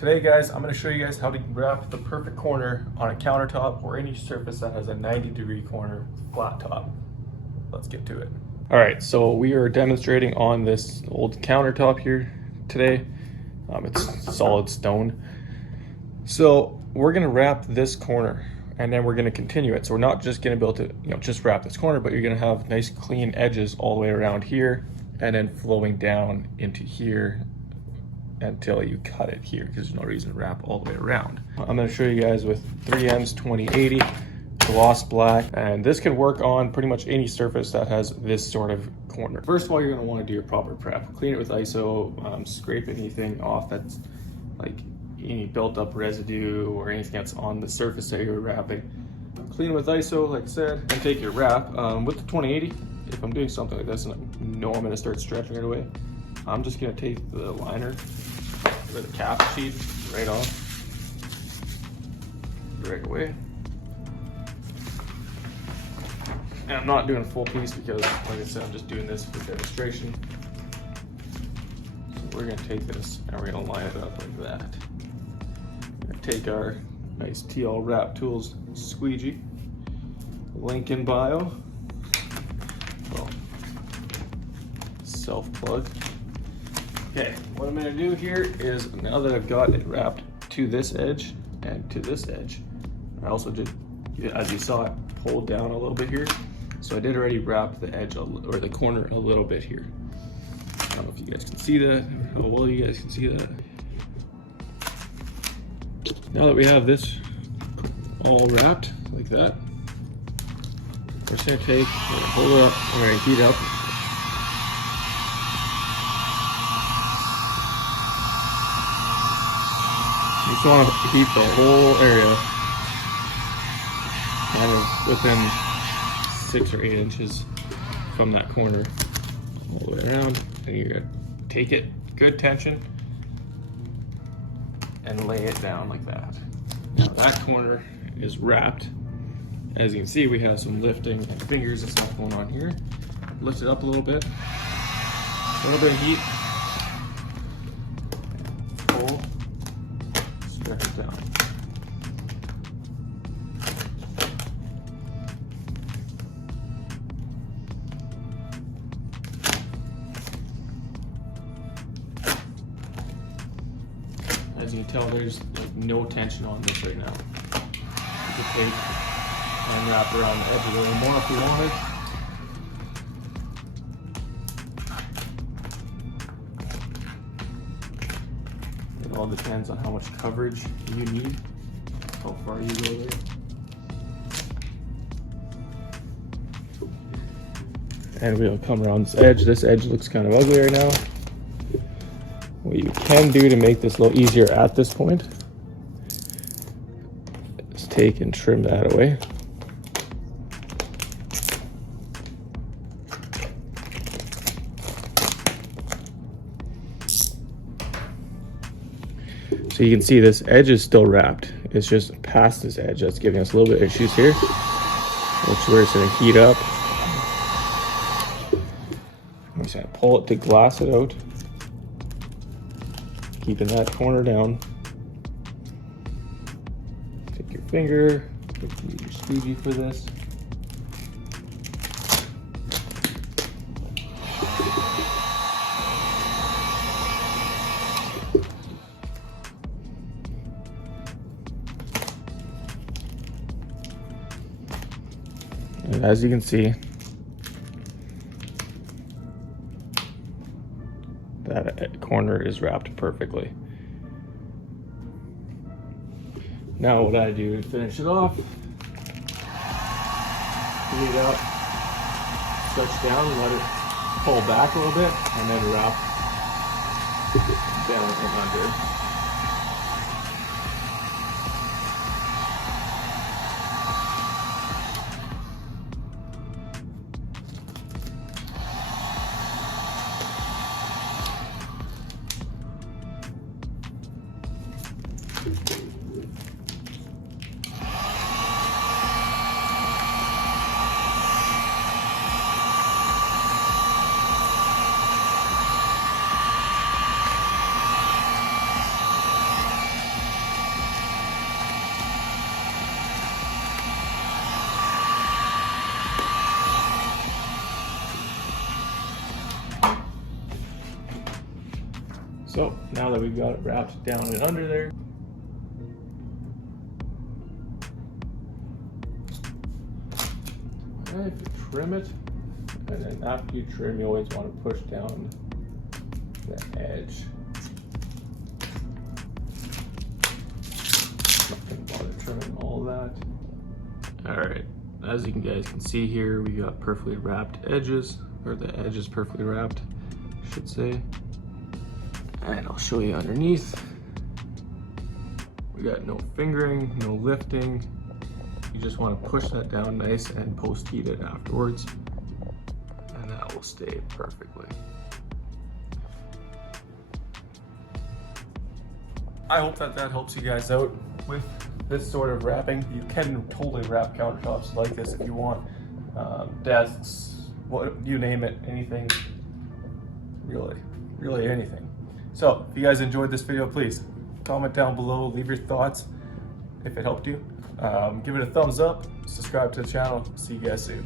Today guys, I'm going to show you guys how to wrap the perfect corner on a countertop or any surface that has a 90-degree corner flat top. Let's get to it. All right, so we are demonstrating on this old countertop here today. It's solid stone. So we're going to wrap this corner and then we're going to continue it. So we're not just going to be able to just wrap this corner, but you're going to have nice clean edges all the way around here and then flowing down into here until you cut it here, because there's no reason to wrap all the way around. I'm going to show you guys with 3M's 2080 gloss black, and this can work on pretty much any surface that has this sort of corner. First of all, you're going to want to do your proper prep. Clean it with ISO, scrape anything off that's like any built up residue or anything that's on the surface that you're wrapping. Clean it with ISO, like I said, and take your wrap. With the 2080, if I'm doing something like this and I know I'm going to start stretching right away, I'm just going to take the liner or the cap sheet right off right away. And I'm not doing a full piece because, like I said, I'm just doing this for demonstration. So we're going to take this and we're going to line it up like that. We're going to take our nice TL Wrap Tools squeegee, link in bio, well, self plug. Okay, what I'm gonna do here is, now that I've got it wrapped to this edge and to this edge, I also did, as you saw, it pulled down a little bit here. So I did already wrap the edge or the corner a little bit here. I don't know if you guys can see that, or how well you guys can see that. Now that we have this all wrapped like that, we're just gonna take, hold it up, we're gonna heat up. You just want to heat the whole area kind of within 6 or 8 inches from that corner all the way around, and you're going to take it, good tension, and lay it down like that. Now that corner is wrapped. As you can see, we have some lifting and fingers and stuff going on here. Lift it up a little bit, a little bit of heat, pull, stretch it down. As you can tell, there's like no tension on this right now. You can take and wrap around the edge a little more if you wanted. It all depends on how much coverage you need, how far you go there. And we'll come around this edge. This edge looks kind of ugly right now. What you can do to make this a little easier at this point is take and trim that away. So you can see this edge is still wrapped. It's just past this edge that's giving us a little bit of issues here, which we're just going to heat up. I'm just going to pull it to glass it out, keeping that corner down. Take your finger, use your squeegee for this. And as you can see, that corner is wrapped perfectly. Now what I do to finish it off, heat it up, stretch down, let it pull back a little bit, and then wrap down and under. now that we've got it wrapped down and under there. If you trim it, and then after you trim, you always want to push down the edge. Not gonna bother trimming all that. All right, as you guys can see here, we got perfectly wrapped edges, or the edge is perfectly wrapped, I should say. And I'll show you underneath. We got no fingering, no lifting. You just want to push that down nice and post heat it afterwards, and that will stay perfectly. I hope that helps you guys out with this sort of wrapping. You can totally wrap countertops like this if you want. Desks, what you name it, anything, really anything. So if you guys enjoyed this video, please comment down below, leave your thoughts if it helped you. Give it a thumbs up, subscribe to the channel. See you guys soon.